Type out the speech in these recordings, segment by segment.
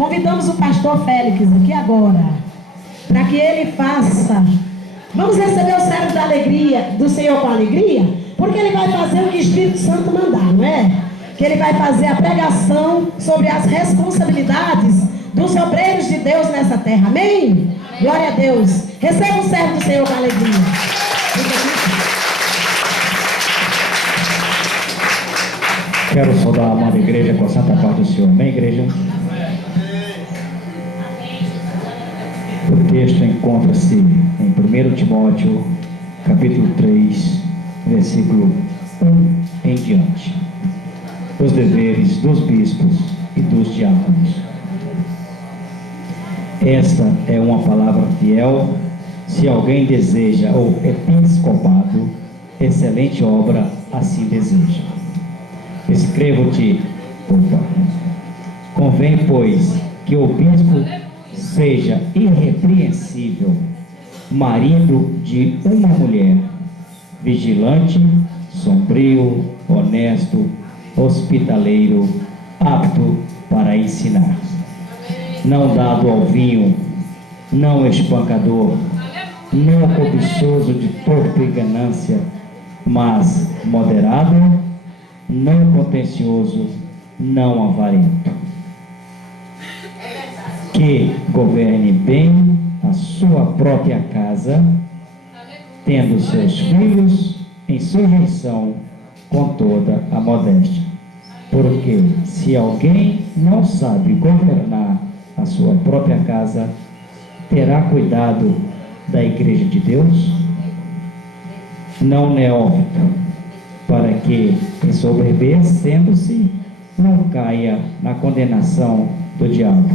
Convidamos o pastor Félix aqui agora, para que ele faça. Vamos receber o cérebro da alegria, do Senhor com alegria, porque ele vai fazer o que o Espírito Santo mandar, não é? Que ele vai fazer a pregação sobre as responsabilidades dos obreiros de Deus nessa terra. Amém? Glória a Deus. Receba o servo do Senhor com alegria. Quero saudar a amada igreja com a santa paz do Senhor. Amém, igreja? O texto encontra-se em 1 Timóteo, capítulo 3, versículo 1 em diante. Os deveres dos bispos e dos diáconos. Esta é uma palavra fiel. Se alguém deseja o episcopado, excelente obra assim deseja. Escrevo-te, convém, pois, que o bispo seja irrepreensível, marido de uma mulher, vigilante, sombrio, honesto, hospitaleiro, apto para ensinar, não dado ao vinho, não espancador, não cobiçoso de torpe ganância, mas moderado, não contencioso, não avarento, que governe bem a sua própria casa, tendo seus filhos em sujeição com toda a modéstia. Porque se alguém não sabe governar a sua própria casa, terá cuidado da igreja de Deus? Não neófito, para que, ensoberbecendo-se, não caia na condenação do diabo.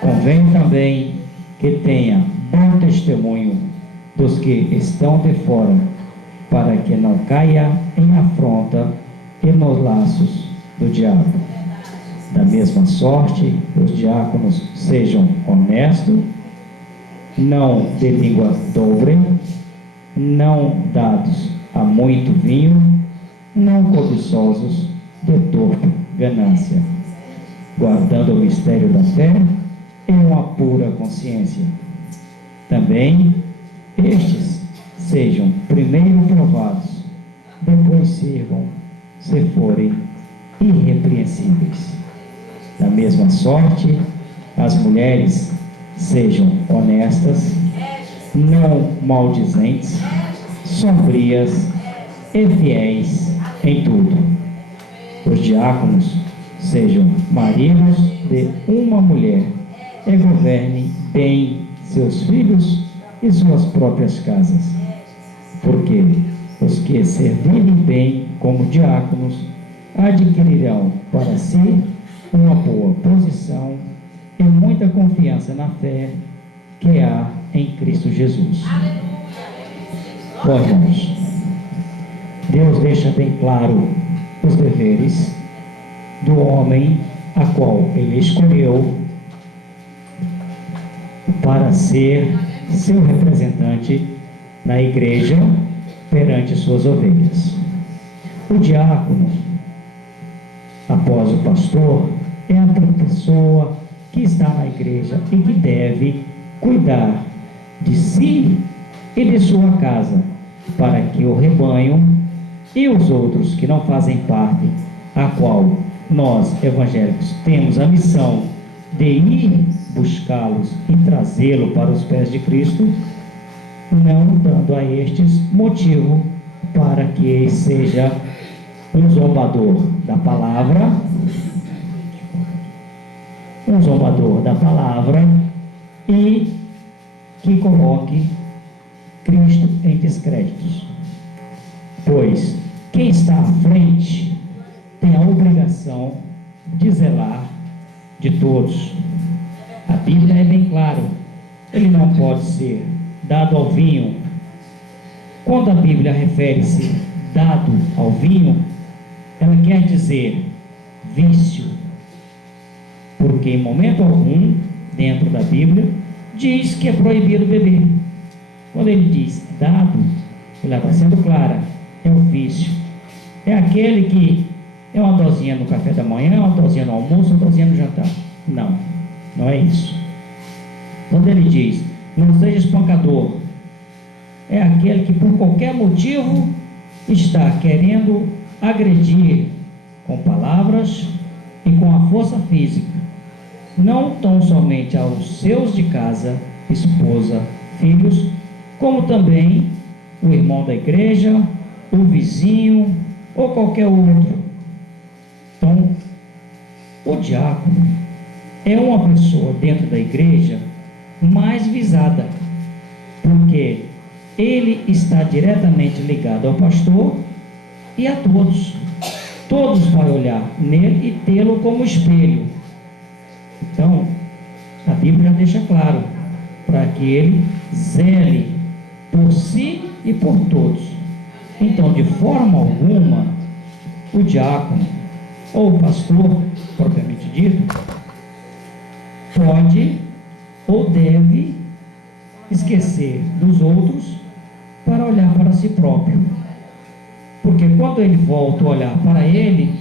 Convém também que tenha bom testemunho dos que estão de fora, para que não caia em afronta e nos laços do diabo. Da mesma sorte, os diáconos sejam honestos, não de língua dobre, não dados a muito vinho, não cobiçosos de torpe ganância, guardando o mistério da fé em uma pura consciência. Também estes sejam primeiro provados, depois sirvam, se forem irrepreensíveis. Da mesma sorte, as mulheres sejam honestas, não maldizentes, sombrias e fiéis em tudo. Os diáconos sejam maridos de uma mulher e governem bem seus filhos e suas próprias casas, porque os que servirem bem como diáconos adquirirão para si uma boa posição e muita confiança na fé que há em Cristo Jesus. Irmãos, Deus deixa bem claro os deveres do homem a qual Ele escolheu para ser seu representante na igreja perante suas ovelhas. O diácono, após o pastor, é a pessoa que está na igreja e que deve cuidar de si e de sua casa, para que o rebanho e os outros que não fazem parte, a qual nós, evangélicos, temos a missão de ir buscá-los e trazê-lo para os pés de Cristo, não dando a estes motivo para que seja um zombador da palavra, e que coloque Cristo em descréditos. Pois quem está à frente tem a obrigação de zelar de todos. A Bíblia é bem clara, ele não pode ser dado ao vinho. Quando a Bíblia refere-se dado ao vinho, ela quer dizer vício, porque em momento algum, dentro da Bíblia, diz que é proibido beber. Quando ele diz dado, ela está sendo clara, é o vício. É aquele que é uma dosinha no café da manhã, uma dosinha no almoço, uma dosinha no jantar. Não. Não é isso. Quando ele diz, não seja espancador, é aquele que por qualquer motivo está querendo agredir com palavras e com a força física, não tão somente aos seus de casa, esposa, filhos, como também o irmão da igreja, o vizinho ou qualquer outro. Então, o diácono é uma pessoa dentro da igreja mais visada, porque ele está diretamente ligado ao pastor e a todos. Todos vão olhar nele e tê-lo como espelho. Então, a Bíblia já deixa claro, para que ele zele por si e por todos. Então, de forma alguma, o diácono ou o pastor, propriamente dito, pode ou deve esquecer dos outros para olhar para si próprio. Porque quando ele volta a olhar para ele,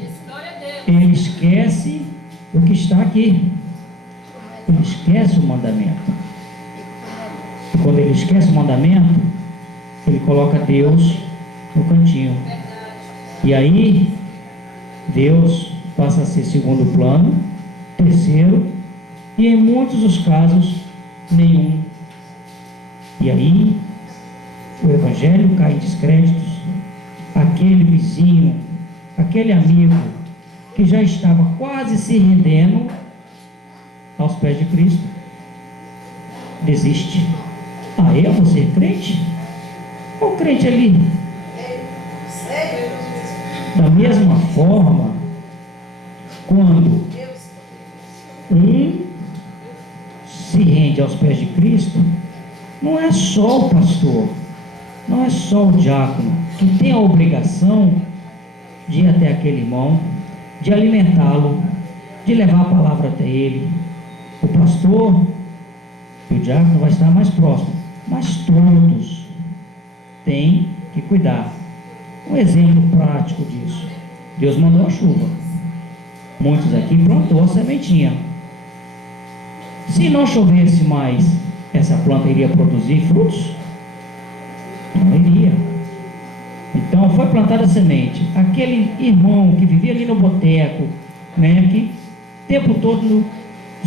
ele esquece o que está aqui. Ele esquece o mandamento. E quando ele esquece o mandamento, ele coloca Deus no cantinho. E aí, Deus passa a ser segundo plano, terceiro, e em muitos dos casos, nenhum. E aí, o evangelho cai em descréditos. Aquele vizinho, aquele amigo que já estava quase se rendendo aos pés de Cristo, desiste. Eu vou ser crente? Olha o crente ali. Da mesma forma, quando um se rende aos pés de Cristo, não é só o pastor, não é só o diácono que tem a obrigação de ir até aquele irmão, de alimentá-lo, de levar a palavra até ele. O pastor e o diácono vai estar mais próximo, mas todos têm que cuidar. Um exemplo prático disso: Deus mandou a chuva, muitos aqui plantou a sementinha. Se não chovesse mais, essa planta iria produzir frutos? Não iria. Então foi plantada a semente. Aquele irmão que vivia ali no boteco, né, que o tempo todo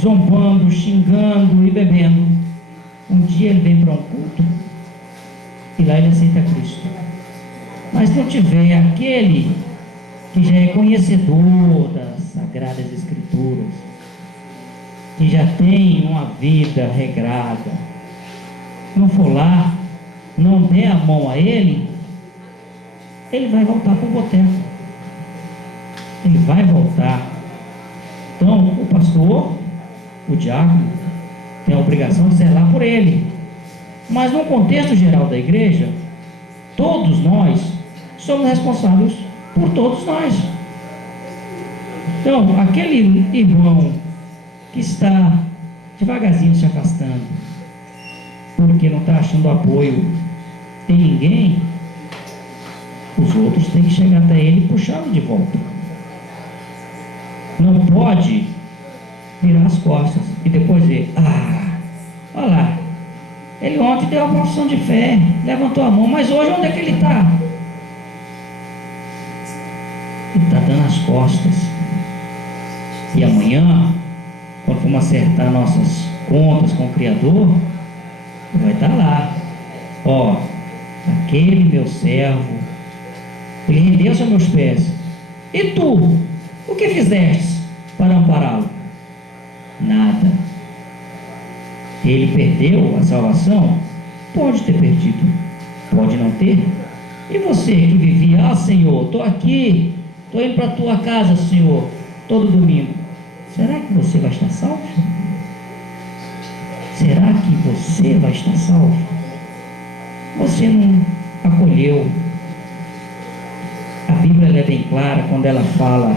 zombando, xingando e bebendo, um dia ele vem para um culto e lá ele aceita Cristo. Mas não tiver aquele que já é conhecedor das Sagradas Escrituras, que já tem uma vida regrada, não for lá, não der a mão a ele, ele vai voltar para o boteco. Ele vai voltar. Então, o pastor, o diácono, tem a obrigação de zelar por ele. Mas no contexto geral da igreja, todos nós somos responsáveis por todos nós. Então, aquele irmão que está devagarzinho se afastando, porque não está achando apoio em ninguém, os outros têm que chegar até ele e puxá-lo de volta. Não pode virar as costas e depois dizer: olha lá, ele ontem deu a profissão de fé, levantou a mão, mas hoje onde é que ele está? Ele está dando as costas. E amanhã, quando formos acertar nossas contas com o Criador, vai estar lá: aquele meu servo, ele rendeu-se aos meus pés, e tu, o que fizeste para ampará-lo? Nada. Ele perdeu a salvação? Pode ter perdido, pode não ter. E você que vivia: Senhor, estou aqui, estou indo para a tua casa, Senhor, todo domingo, será que você vai estar salvo? Será que você vai estar salvo? Você não acolheu. A Bíblia é bem clara quando ela fala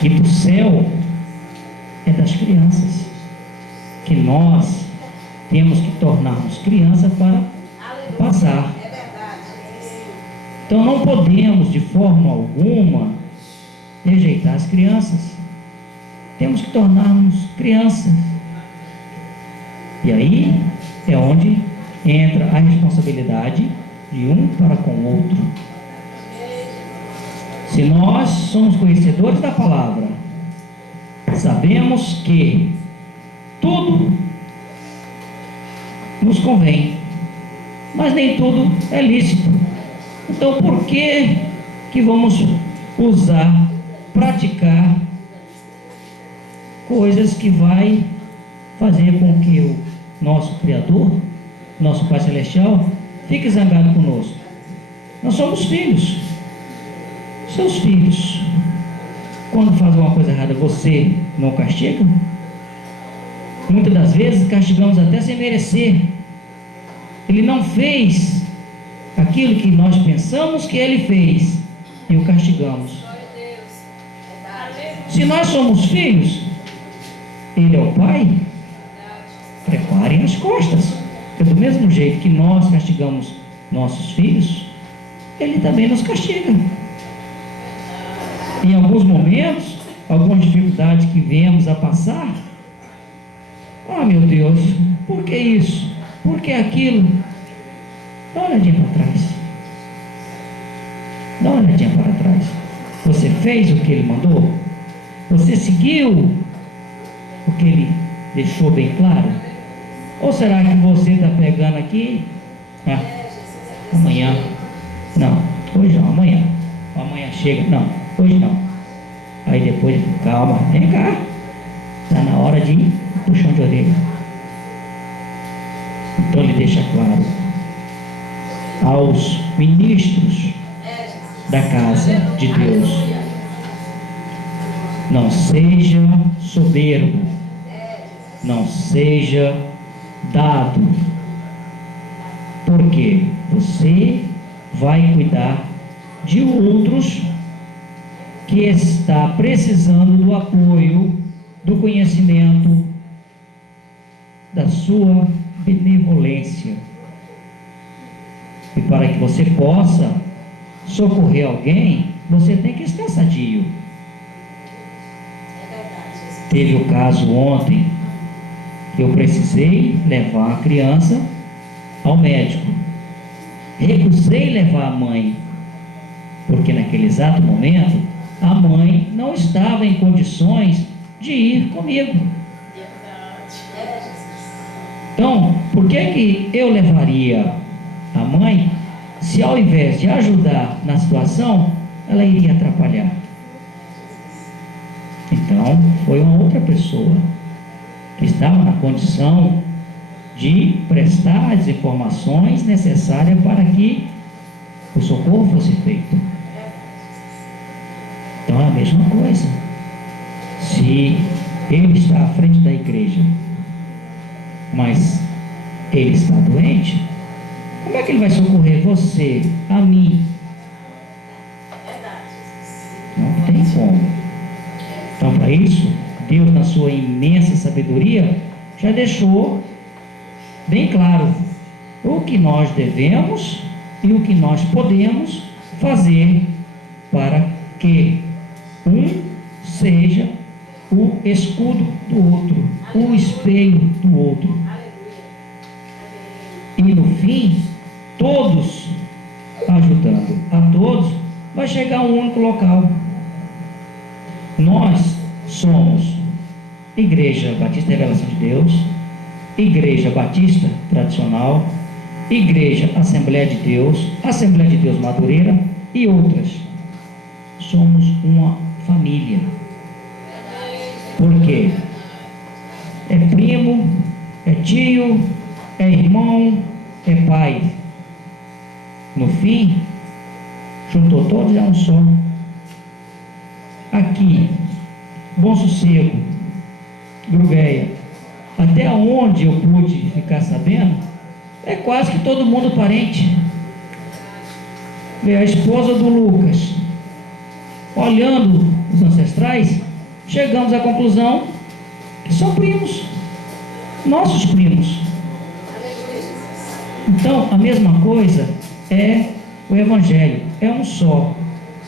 que do céu é das crianças, que nós temos que tornarmos criança para passar. Então não podemos de forma alguma rejeitar as crianças. temos que tornar-nos crianças. E aí é onde entra a responsabilidade de um para com o outro. Se nós somos conhecedores da palavra, sabemos que tudo nos convém, mas nem tudo é lícito. Então, por que vamos usar, praticar coisas que vai fazer com que o nosso Criador, nosso Pai Celestial, fique zangado conosco? Nós somos filhos. Seus filhos, quando fazem uma coisa errada, você não castiga? Muitas das vezes castigamos até sem merecer. Ele não fez aquilo que nós pensamos que ele fez e o castigamos. Se nós somos filhos, ele é o pai, preparem as costas, porque do mesmo jeito que nós castigamos nossos filhos, ele também nos castiga. Em alguns momentos, algumas dificuldades que viemos a passar, meu Deus, por que isso? Por que aquilo? Dá uma olhadinha para trás. Dá uma olhadinha para trás. Você fez o que ele mandou? Você seguiu o que ele deixou bem claro? Ou será que você está pegando aqui? Amanhã. Não, hoje não, amanhã. Amanhã chega. Não, hoje não. Aí depois, calma, vem cá. Está na hora de puxão de orelha. Então ele deixa claro aos ministros da casa de Deus: não seja soberbo, não seja dado, porque você vai cuidar de outros que está precisando do apoio, do conhecimento, da sua benevolência. E para que você possa socorrer alguém, você tem que estar sadio. Teve o caso ontem que eu precisei levar a criança ao médico. Recusei levar a mãe, porque naquele exato momento a mãe não estava em condições de ir comigo. Então, por que eu levaria a mãe se ao invés de ajudar na situação, ela iria atrapalhar? Então, foi uma outra pessoa que estava na condição de prestar as informações necessárias para que o socorro fosse feito. Então é a mesma coisa. Se ele está à frente da igreja, mas ele está doente, como é que ele vai socorrer você, a mim? Não tem como. Então, para isso, Deus, na sua imensa sabedoria, já deixou bem claro o que nós devemos e o que nós podemos fazer para que um seja o escudo do outro, o espelho do outro. E no fim, todos ajudando a todos, vai chegar a um único local. Nós somos Igreja Batista Revelação de Deus, Igreja Batista Tradicional, Igreja Assembleia de Deus Madureira e outras. Somos uma família. Por quê? É primo, é tio, é irmão, é pai. No fim, juntou todos a um só. Aqui, Bom Sossego, Grugueia, até onde eu pude ficar sabendo, é quase que todo mundo parente. A esposa do Lucas, olhando os ancestrais, chegamos à conclusão que são primos, nossos primos. Então, a mesma coisa é o Evangelho, é um só.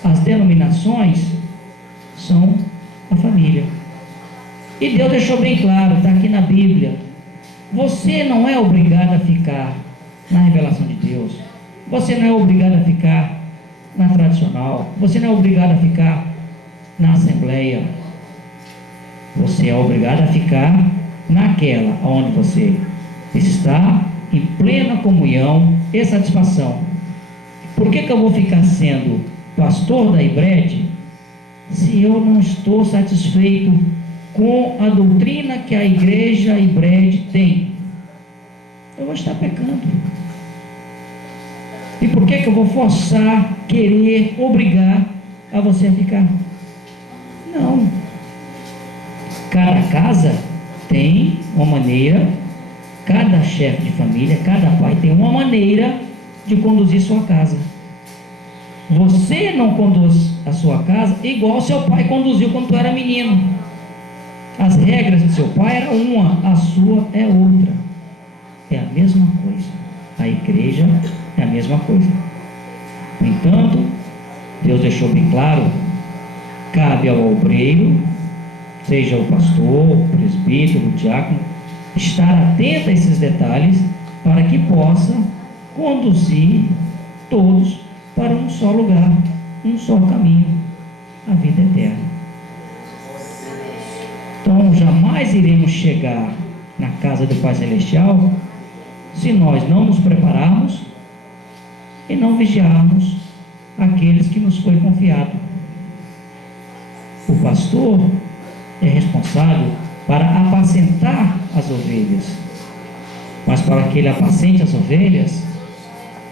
As denominações são a família. E Deus deixou bem claro, está aqui na Bíblia. Você não é obrigado a ficar na revelação de Deus. Você não é obrigado a ficar na tradicional. Você não é obrigado a ficar na assembleia. Você é obrigado a ficar naquela onde você está em plena comunhão e satisfação. Por que eu vou ficar sendo pastor da IBRED se eu não estou satisfeito com a doutrina que a igreja IBRED tem? Eu vou estar pecando. E por que eu vou forçar, querer, obrigar a você a ficar? Não. Cada casa tem uma maneira, cada chefe de família, cada pai tem uma maneira de conduzir sua casa. Você não conduz a sua casa igual seu pai conduziu quando tu era menino. As regras do seu pai eram uma, a sua é outra. É a mesma coisa. A igreja é a mesma coisa. No entanto, Deus deixou bem claro, cabe ao obreiro, seja o pastor, o presbítero, o diácono, estar atento a esses detalhes para que possa conduzir todos para um só lugar, um só caminho, a vida eterna. Então, jamais iremos chegar na casa do Pai Celestial se nós não nos prepararmos e não vigiarmos aqueles que nos foi confiado. O pastor é responsável para apacentar as ovelhas, mas para que ele apacente as ovelhas,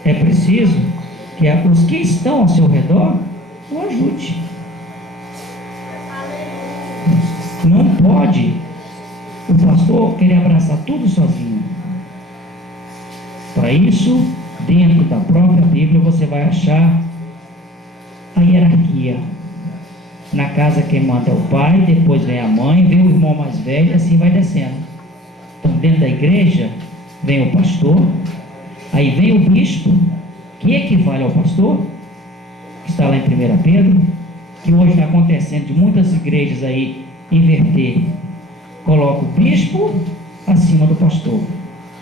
é preciso que os que estão ao seu redor o ajude. Não pode o pastor querer abraçar tudo sozinho. Para isso, dentro da própria Bíblia, você vai achar a hierarquia. Na casa quem manda é o pai, depois vem a mãe, vem o irmão mais velho, e assim vai descendo. Então, dentro da igreja, vem o pastor, aí vem o bispo, que equivale ao pastor, que está lá em 1 Pedro, que hoje está acontecendo de muitas igrejas aí inverter. Coloca o bispo acima do pastor,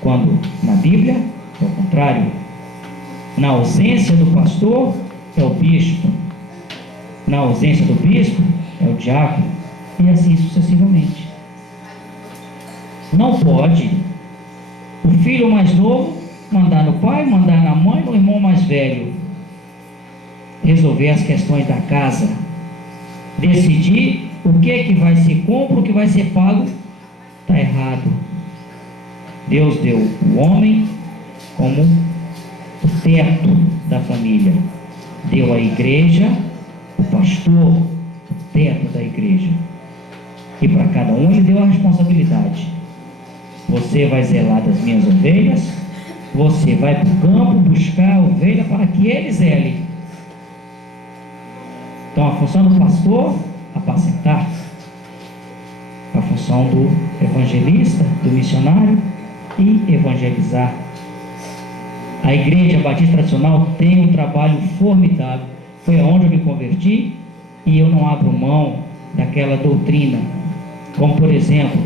quando na Bíblia é o contrário. Na ausência do pastor é o bispo, na ausência do bispo é o diácono, e assim sucessivamente. Não pode o filho mais novo mandar no pai, mandar na mãe, no irmão mais velho, resolver as questões da casa, decidir o que vai ser compro, o que vai ser pago. Está errado. Deus deu o homem como o teto da família, deu a igreja, o pastor, o teto da igreja, e para cada um ele deu a responsabilidade. Você vai zelar das minhas ovelhas, você vai para o campo buscar a ovelha para que ele zele. Então a função do pastor, apacentar. A função do evangelista, do missionário, e evangelizar. A igreja batista tradicional tem um trabalho formidável. Foi aonde eu me converti, e eu não abro mão daquela doutrina. Como, por exemplo,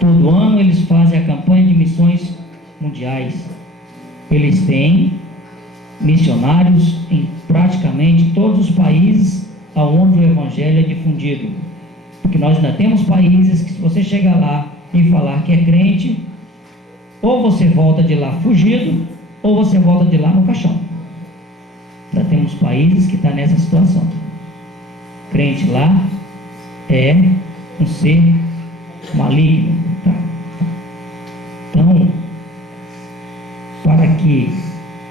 todo ano eles fazem a campanha de missões mundiais. Eles têm missionários em praticamente todos os países aonde o evangelho é difundido. Porque nós ainda temos países que, se você chegar lá e falar que é crente, ou você volta de lá fugido, ou você volta de lá no caixão. Ainda temos países que estão nessa situação. Crente lá é um ser maligno. Tá? Então, para que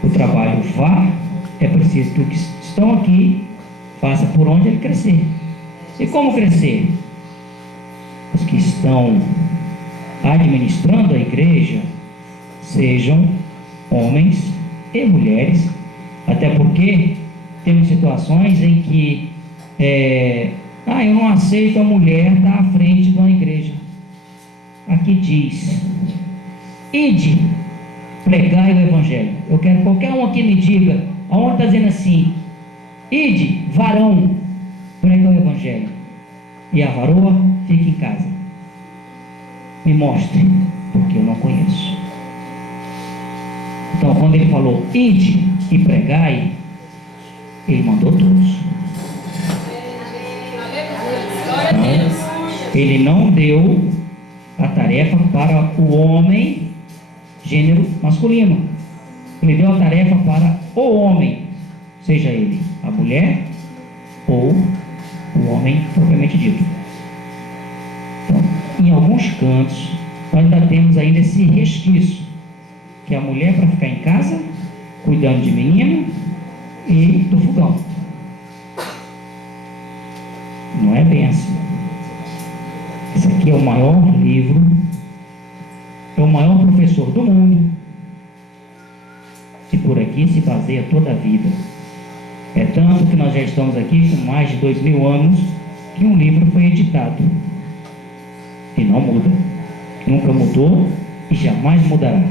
o trabalho vá, é preciso que os que estão aqui façam por onde ele crescer. E como crescer? Os que estão administrando a igreja sejam homens e mulheres, até porque temos situações em que eu não aceito a mulher estar à frente de uma igreja. Aqui diz: ide, pregai o evangelho. Eu quero qualquer um aqui me diga aonde está dizendo assim: ide, varão, prega o evangelho, e a varoa fica em casa. me mostre, porque eu não conheço. Então, quando ele falou, ide e pregai, ele mandou todos. Então, ele não deu a tarefa para o homem, gênero masculino. Ele deu a tarefa para o homem, seja ele a mulher ou o homem propriamente dito. Então, em alguns cantos, nós ainda temos ainda esse resquício, que é a mulher para ficar em casa, cuidando de menino e do fogão. Não é bem assim. Esse aqui é o maior livro, é o maior professor do mundo, e por aqui se baseia toda a vida. É tanto que nós já estamos aqui com mais de 2000 anos que um livro foi editado e não muda, nunca mudou e jamais mudará.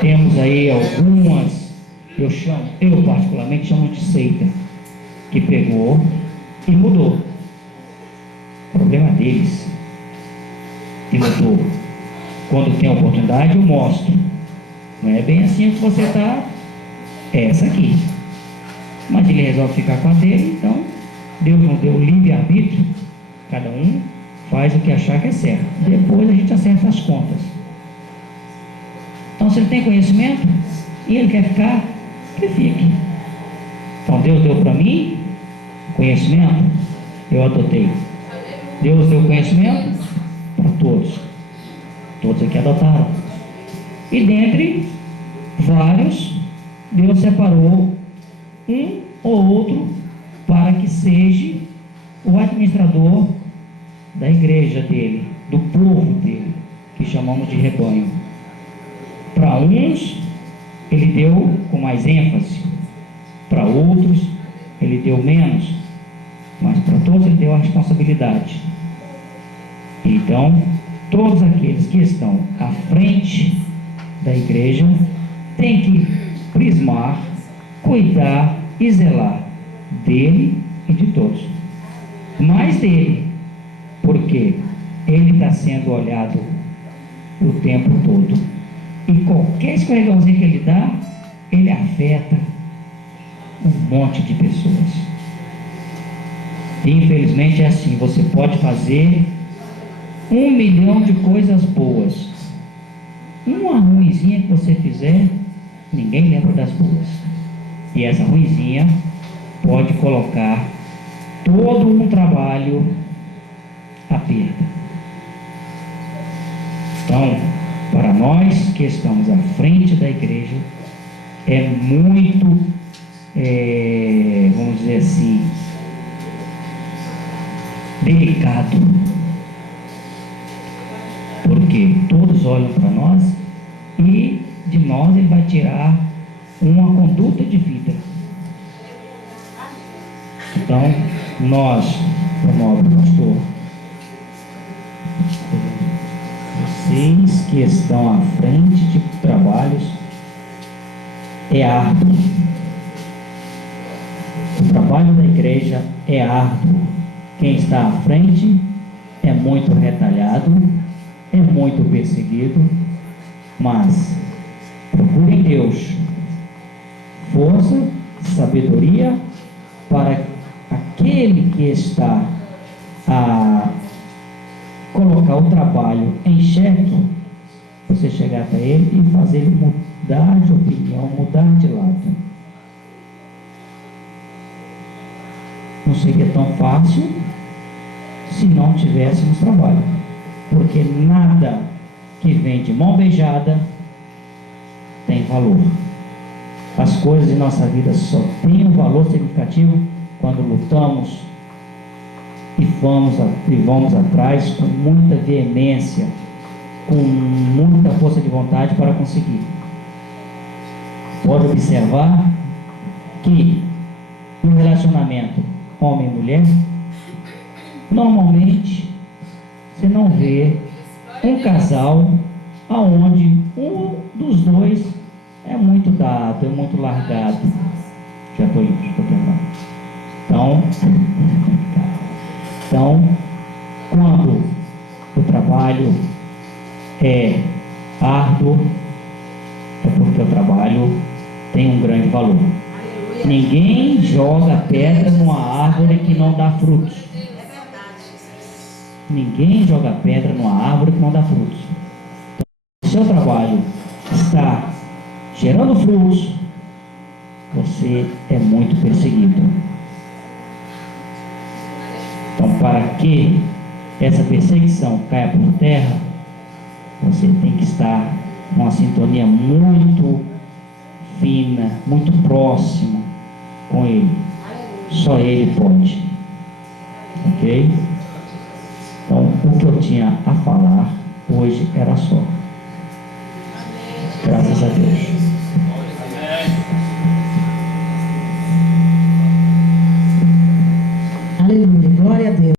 Temos aí algumas, eu particularmente chamo de seita, que pegou e mudou. O problema deles, e mudou. Quando tem oportunidade eu mostro. Não é bem assim que você está, é essa aqui. Mas ele resolve ficar com a dele, então Deus não deu livre-arbítrio, cada um faz o que achar que é certo. Depois a gente acerta as contas. Então, se ele tem conhecimento e ele quer ficar, que fique. Então, Deus deu para mim conhecimento, eu adotei. Deus deu conhecimento para todos. Todos aqui adotaram. E dentre vários, Deus separou um ou outro para que seja o administrador da igreja dele, do povo dele, que chamamos de rebanho. Para uns, ele deu com mais ênfase, para outros, ele deu menos, mas para todos ele deu a responsabilidade. Então, todos aqueles que estão à frente da igreja têm que prismar, cuidar e zelar dele e de todos. Mais dele, porque ele está sendo olhado o tempo todo. E qualquer escorregãozinho que ele dá, ele afeta um monte de pessoas. E infelizmente é assim, você pode fazer 1 milhão de coisas boas. Uma ruinzinha que você fizer, ninguém lembra das boas. E essa ruinzinha pode colocar todo um trabalho à perda. Então, para nós que estamos à frente da igreja, é muito, vamos dizer assim, delicado, porque todos olham para nós e de nós ele vai tirar uma conduta de vida. Então, nós, o nobre pastor, vocês que estão à frente de trabalhos, é árduo. O trabalho da igreja é árduo. Quem está à frente é muito retalhado, é muito perseguido, mas procure em Deus força, sabedoria para aquele que está a colocar o trabalho em xeque, você chegar até ele e fazer ele mudar de opinião, mudar de lado. Não seria tão fácil se não tivéssemos trabalho, porque nada que vem de mão beijada tem valor. As coisas em nossa vida só têm um valor significativo quando lutamos e vamos atrás com muita veemência, com muita força de vontade para conseguir. Pode observar que no relacionamento homem e mulher, normalmente você não vê um casal aonde um dos dois é muito dado, é muito largado. Já estou terminando. Então, quando o trabalho trabalho é árduo, é porque o trabalho tem um grande valor. Ninguém joga pedra numa árvore que não dá frutos. Ninguém joga pedra numa árvore que não dá frutos. Então, o seu trabalho está gerando frutos, você é muito perseguido. Então, para que essa perseguição caia por terra, você tem que estar numa sintonia muito fina, muito próxima com Ele. Só Ele pode. Ok? Então, o que eu tinha a falar hoje era só. Graças a Deus.